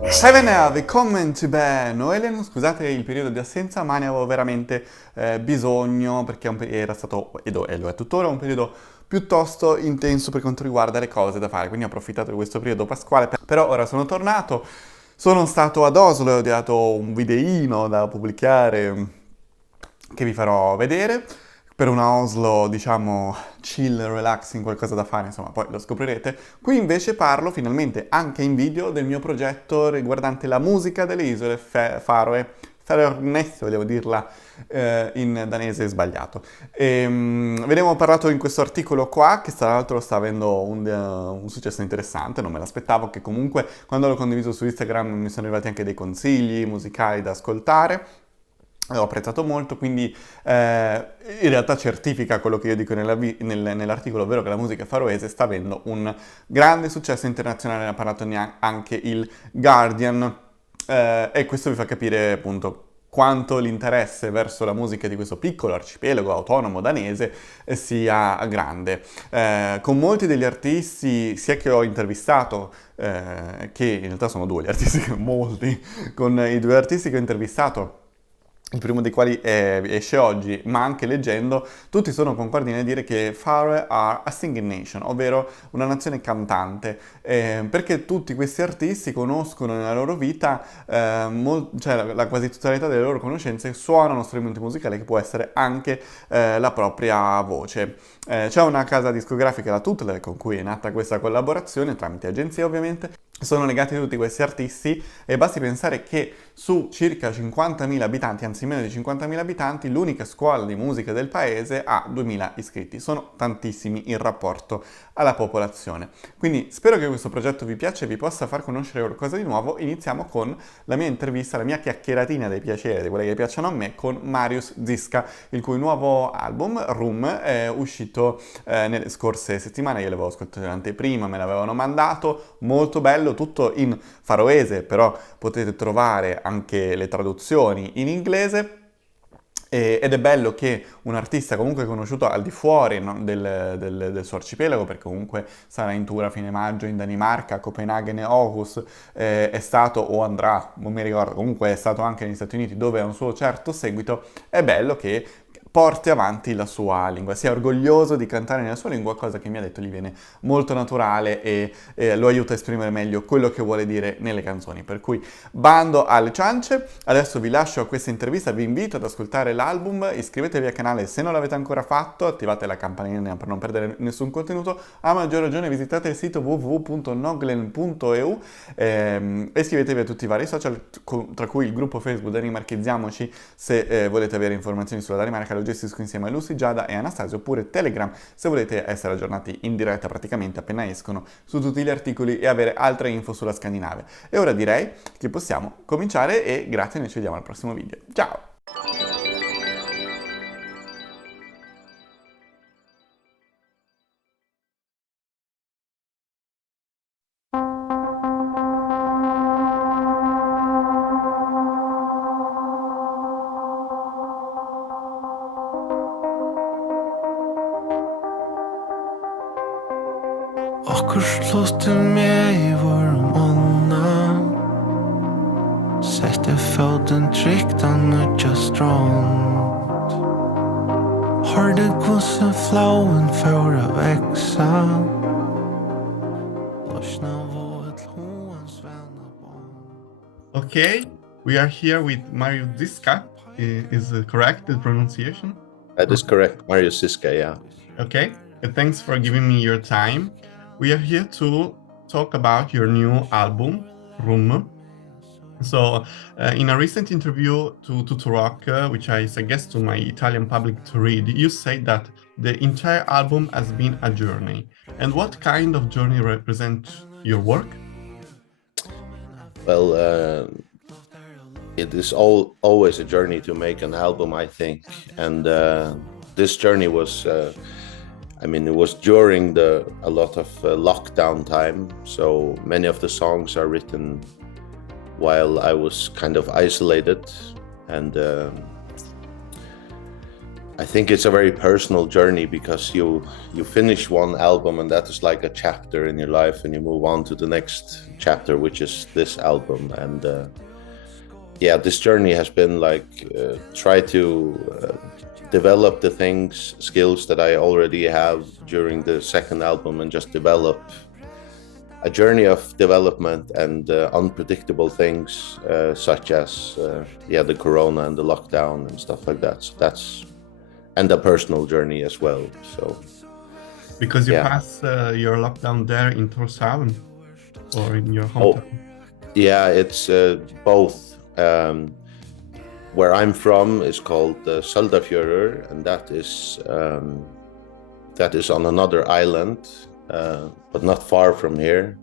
Hej vänner, willkommen to NØGLEN. Scusate il periodo di assenza, ma ne avevo veramente bisogno perché era stato, e lo è tuttora, un periodo piuttosto intenso per quanto riguarda le cose da fare, quindi ho approfittato di questo periodo pasquale, però ora sono tornato, sono stato ad Oslo e ho dato un videino da pubblicare che vi farò vedere per una Oslo, diciamo, chill, relaxing, qualcosa da fare, insomma, poi lo scoprirete. Qui invece parlo finalmente anche in video del mio progetto riguardante la musica delle isole Faroe. Faroe Islands, volevo dirla in danese sbagliato. Ve ne avevo parlato in questo articolo qua, che tra l'altro sta avendo un successo interessante, non me l'aspettavo, che comunque quando l'ho condiviso su Instagram mi sono arrivati anche dei consigli musicali da ascoltare. L'ho apprezzato molto, quindi in realtà certifica quello che io dico nell'articolo, ovvero che la musica faroese sta avendo un grande successo internazionale, ne ha parlato anche il Guardian, e questo vi fa capire appunto quanto l'interesse verso la musica di questo piccolo arcipelago autonomo danese sia grande. Con molti degli artisti, sia che ho intervistato, che in realtà sono due gli artisti, molti, con i due artisti che ho intervistato, il primo dei quali esce oggi, ma anche leggendo, tutti sono concordi nel dire che Faroe are a singing nation, ovvero una nazione cantante, perché tutti questi artisti conoscono nella loro vita, cioè la quasi totalità delle loro conoscenze suonano strumenti musicali che può essere anche la propria voce. C'è una casa discografica, la Tutle, con cui è nata questa collaborazione, tramite agenzie ovviamente. Sono legati tutti questi artisti e basti pensare che su circa 50.000 abitanti, anzi meno di 50.000 abitanti, l'unica scuola di musica del paese ha 2.000 iscritti. Sono tantissimi in rapporto alla popolazione. Quindi spero che questo progetto vi piaccia e vi possa far conoscere qualcosa di nuovo. Iniziamo con la mia intervista, la mia chiacchieratina dei piaceri, di quelle che piacciono a me, con Marius Ziska, il cui nuovo album, Room, è uscito nelle scorse settimane. Io l'avevo ascoltato in anteprima, me l'avevano mandato, molto bello, tutto in faroese, però potete trovare anche le traduzioni in inglese. Ed è bello che un artista comunque conosciuto al di fuori, no, del suo arcipelago, perché comunque sarà in tour a fine maggio in Danimarca, a Copenaghen e Aarhus, è stato o andrà, non mi ricordo, comunque è stato anche negli Stati Uniti dove ha un suo certo seguito. È bello che porti avanti la sua lingua, sia orgoglioso di cantare nella sua lingua, cosa che mi ha detto gli viene molto naturale e lo aiuta a esprimere meglio quello che vuole dire nelle canzoni. Per cui bando alle ciance, adesso vi lascio a questa intervista, vi invito ad ascoltare l'album, iscrivetevi al canale se non l'avete ancora fatto, attivate la campanellina per non perdere nessun contenuto, a maggior ragione visitate il sito www.noglen.eu e iscrivetevi a tutti i vari social, tra cui il gruppo Facebook Danimarchizziamoci se volete avere informazioni sulla Danimarca. Lo gestisco insieme a Lucy, Giada e Anastasio, oppure Telegram se volete essere aggiornati in diretta praticamente appena escono su tutti gli articoli e avere altre info sulla Scandinavia. E ora direi che possiamo cominciare e grazie, noi ci vediamo al prossimo video. Ciao! Okkur slåtte med I vårum ånda Sette foten trygt an nødja strånd Hørte gosse flauen fåra växa Lossna våt hoans vänna barn. Okay, we are here with Marius Ziska. Is correct the pronunciation? That is correct, Marius Ziska, yeah. Okay, thanks for giving me your time. We are here to talk about your new album, Room. So, in a recent interview to Rock, which I suggest to my Italian public to read, you say that the entire album has been a journey. And what kind of journey represents your work? Well, it is always a journey to make an album, I think. And this journey was, it was during a lot of lockdown time. So many of the songs are written while I was kind of isolated. And I think it's a very personal journey because you finish one album and that is like a chapter in your life, and you move on to the next chapter, which is this album. And yeah, this journey has been like try to develop the skills that I already have during the second album, and just develop a journey of development and unpredictable things such as yeah, the corona and the lockdown and stuff like that. So that's, and a personal journey as well. So Because you yeah. pass your lockdown there in Tórshavn or in your Oh, hometown. yeah, it's both. Where I'm from is called Søldarfjörður, and that is on another island, but not far from here.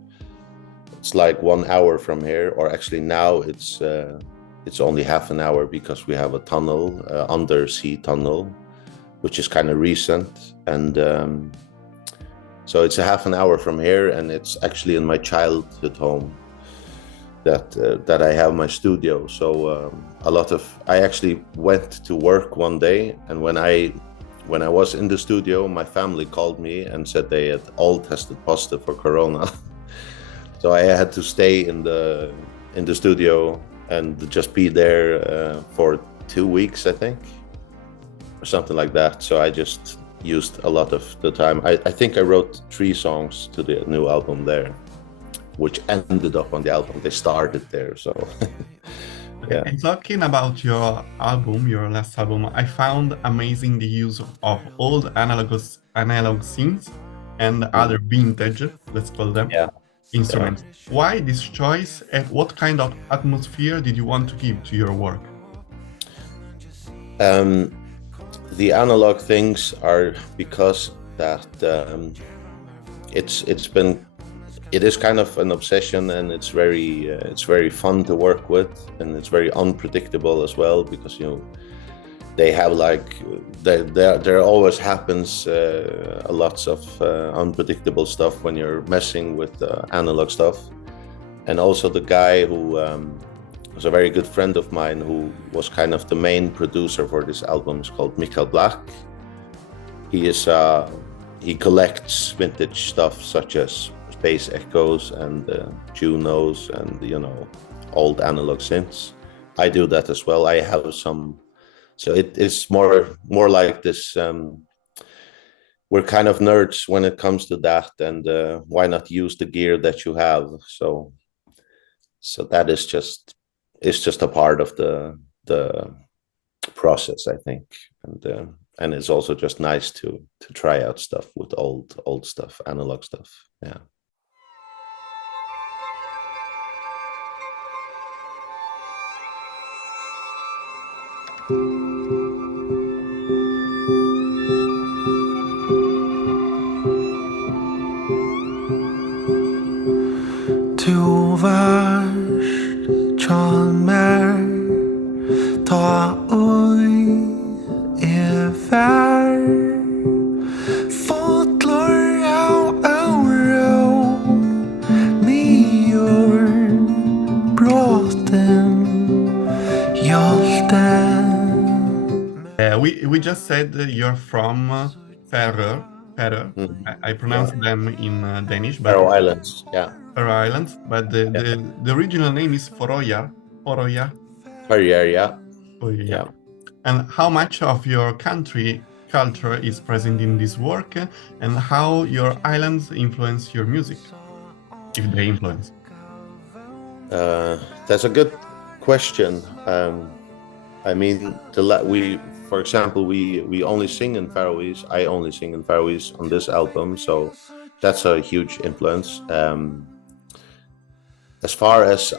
It's like 1 hour from here, or actually now it's only half an hour because we have a tunnel, undersea tunnel, which is kind of recent. And so it's a half an hour from here, and it's actually in my childhood home that I have my studio. So I actually went to work one day, and when I was in the studio, my family called me and said they had all tested positive for corona. So I had to stay in the studio and just be there for 2 weeks, I think, or something like that. So I just used a lot of the time. I think I wrote 3 songs to the new album there, which ended up on the album. They started there, so yeah. And talking about your album, your last album, I found amazing the use of old analog synths and other vintage, let's call them, Yeah. instruments. Why this choice, and what kind of atmosphere did you want to give to your work? The analog things are because that it is kind of an obsession, and it's very fun to work with, and it's very unpredictable as well, because they have like there always happens lots of unpredictable stuff when you're messing with analog stuff. And also the guy who was a very good friend of mine, who was kind of the main producer for this album, is called Mikael Black. He collects vintage stuff such as Space Echoes and Junos and old analog synths. I do that as well. I have some, so it is more like this. We're kind of nerds when it comes to that, and why not use the gear that you have? So that is just a part of the process, I think, and it's also just nice to try out stuff with old stuff, analog stuff. Yeah. Du varst John Mer ta oi ever fotler au nior bråten hjälten. We just said you're from Faroe. I pronounced them in Danish, but Faroe Islands, yeah. Faroe Islands, but the original name is Foroya. Yeah. Yeah. And how much of your country culture is present in this work, and how your islands influence your music, if they influence? That's a good question. I mean, for example, we only sing in Faroese. I only sing in Faroese on this album, so that's a huge influence. As far as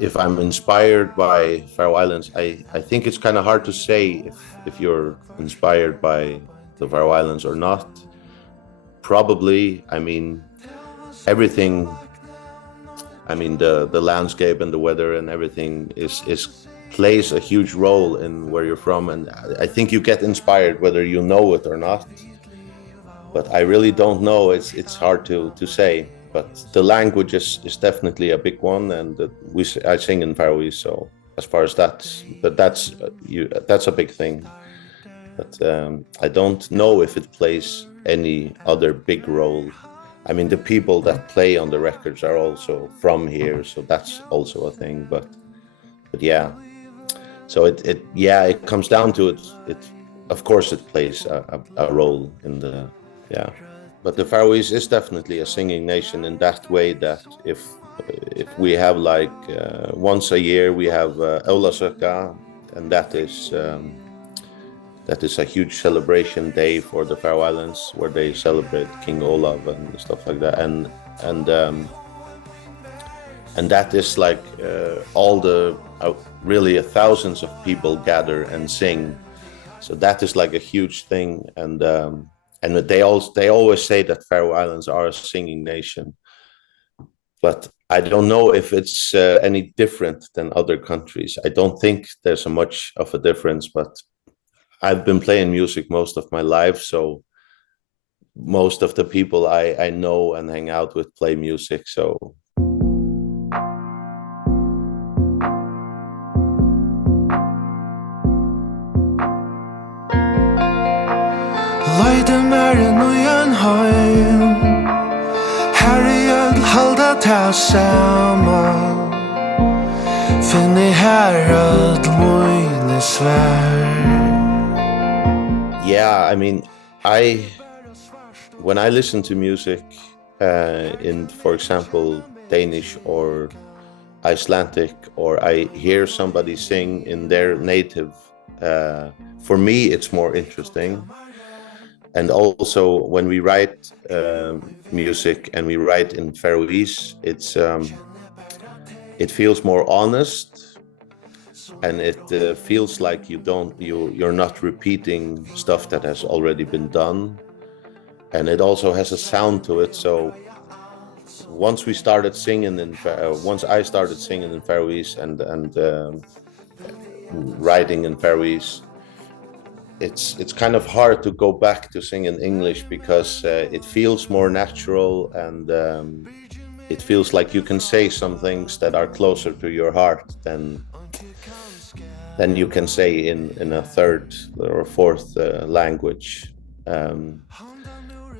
if I'm inspired by Faroe Islands, I think it's kind of hard to say if you're inspired by the Faroe Islands or not. Probably, I mean, everything. I mean, the landscape and the weather and everything plays a huge role in where you're from, and I think you get inspired whether you know it or not. But I really don't know. It's hard to say. But the language is definitely a big one, and I sing in Faroese, so as far as that's, but that's a big thing. But I don't know if it plays any other big role. I mean, the people that play on the records are also from here, so that's also a thing. But yeah, so it comes down to it. Of course, it plays a role in the, yeah. But the Faroese is definitely a singing nation in that way, that if we have like once a year we have Ólavsøka, and that is a huge celebration day for the Faroe Islands, where they celebrate King Olav and stuff like that, and that is like all the really thousands of people gather and sing. So that is like a huge thing, and they always say that Faroe Islands are a singing nation, but I don't know if it's any different than other countries. I don't think there's a much of a difference, but I've been playing music most of my life, so most of the people I know and hang out with play music, so. Leide mer nøyan heim Her I halda ta saman Finni her öll moine svær Yeah, I mean, when I listen to music in, for example, Danish or Icelandic, or I hear somebody sing in their native, for me it's more interesting. And also when we write music and we write in Faroese, it feels more honest. And it feels like you're not repeating stuff that has already been done, and it also has a sound to it. So once I started singing in Faroese and writing in Faroese, it's kind of hard to go back to sing in English, because it feels more natural, and it feels like you can say some things that are closer to your heart than you can say in a third or fourth language.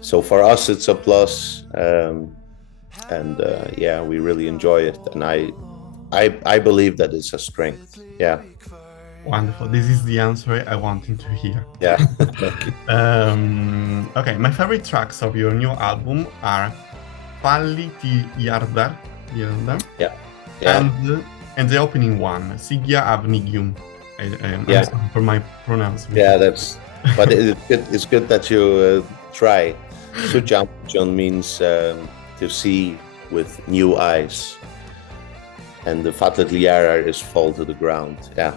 So for us it's a plus, and yeah, we really enjoy it, and I believe that it's a strength. Yeah. Wonderful. This is the answer I wanted to hear. Yeah. Okay, my favorite tracks of your new album are Falli ti Jardar, Yeah. Yeah. and the opening one, Sigja av Nigium. I'm Yeah. sorry for my pronunciation. Yeah, but it's good that you try. Sujamjon means to see with new eyes, and the Fatletliara is fall to the ground. Yeah.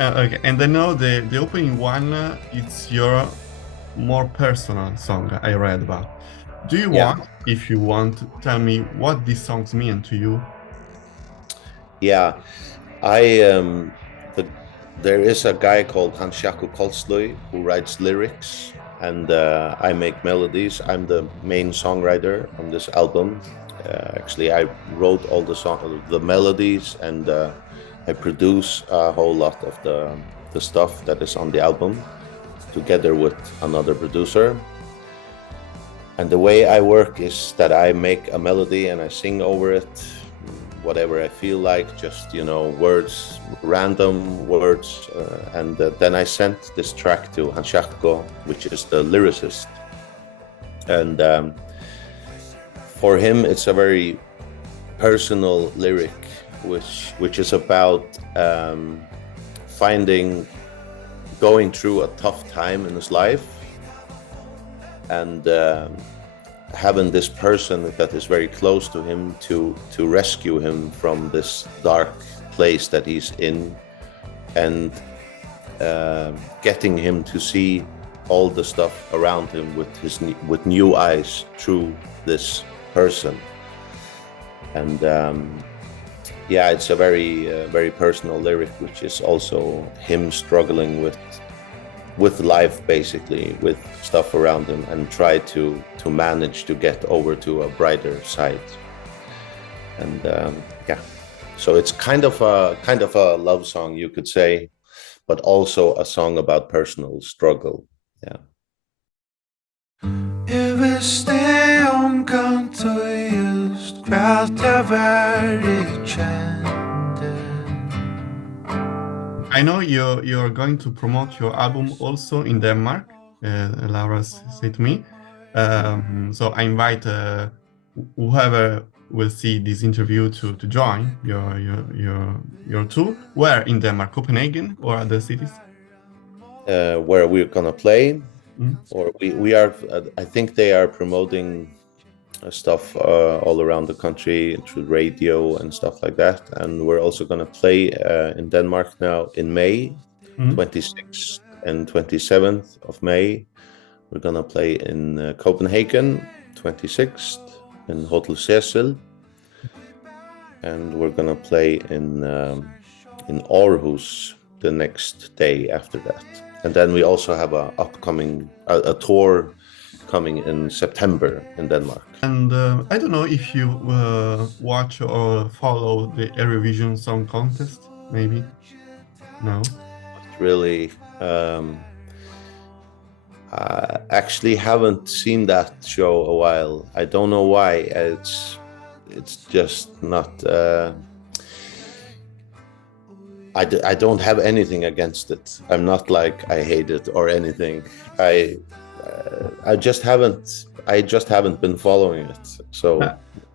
Okay, and I know the opening one, it's your more personal song I read about. Do you want, if you want, to tell me what these songs mean to you? Yeah, there is a guy called Hans-Jakob Kolsloy who writes lyrics, and I make melodies. I'm the main songwriter on this album. Actually, I wrote all the melodies, and I produce a whole lot of the stuff that is on the album, together with another producer. And the way I work is that I make a melody and I sing over it, whatever I feel like, just, words, random words. And then I sent this track to Hans-Jakob, which is the lyricist. And for him, it's a very personal lyric, which is about going through a tough time in his life, and having this person that is very close to him to rescue him from this dark place that he's in, and getting him to see all the stuff around him with new eyes through this person. And yeah, it's a very personal lyric, which is also him struggling with life, basically, with stuff around him, and try to manage to get over to a brighter side. And yeah, So it's kind of a love song, you could say, but also a song about personal struggle. Yeah. Jeg visste omkant og just kvart jeg var kjente. I know you're going to promote your album also in Denmark. Laura said to me. So I invite whoever will see this interview to join your tour. Where in Denmark? Copenhagen or other cities? Where we're gonna play, Mm. or we are. I think they are promoting stuff all around the country through radio and stuff like that. And we're also gonna play in Denmark now in May, 26th and 27th of May. We're gonna play in Copenhagen, 26th, in Hotel Cecil, and we're gonna play in Aarhus the next day after that. And then we also have a tour coming in September in Denmark. And I don't know if you watch or follow the Eurovision Song Contest, maybe? No? Really, I actually haven't seen that show a while. I don't know why. It's just not. I don't have anything against it. I'm not like I hate it or anything. I just haven't been following it. So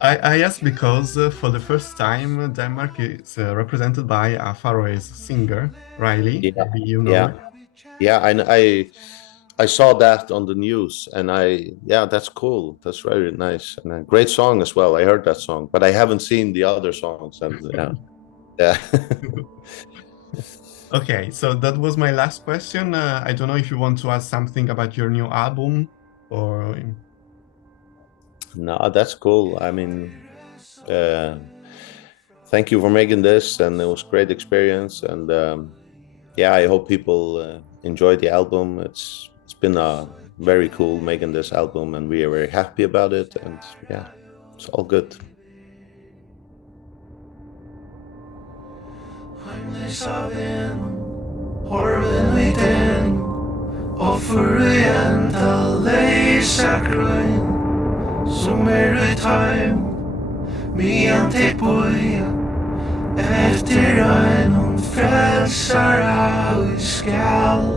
I asked because for the first time Denmark is represented by a Faroese singer, Riley. Yeah. Maybe you know. Yeah. Yeah, I saw that on the news, and that's cool. That's very nice and a great song as well. I heard that song, but I haven't seen the other songs. And yeah. Okay, so that was my last question. I don't know if you want to ask something about your new album or. No, that's cool. I mean, thank you for making this, and it was a great experience. And I hope people enjoy the album. It's been very cool making this album, and we are very happy about it. And yeah, it's all good. Horven vi den og for igjen ta leisa grøn som i time mian te boja efter en frelsar av skall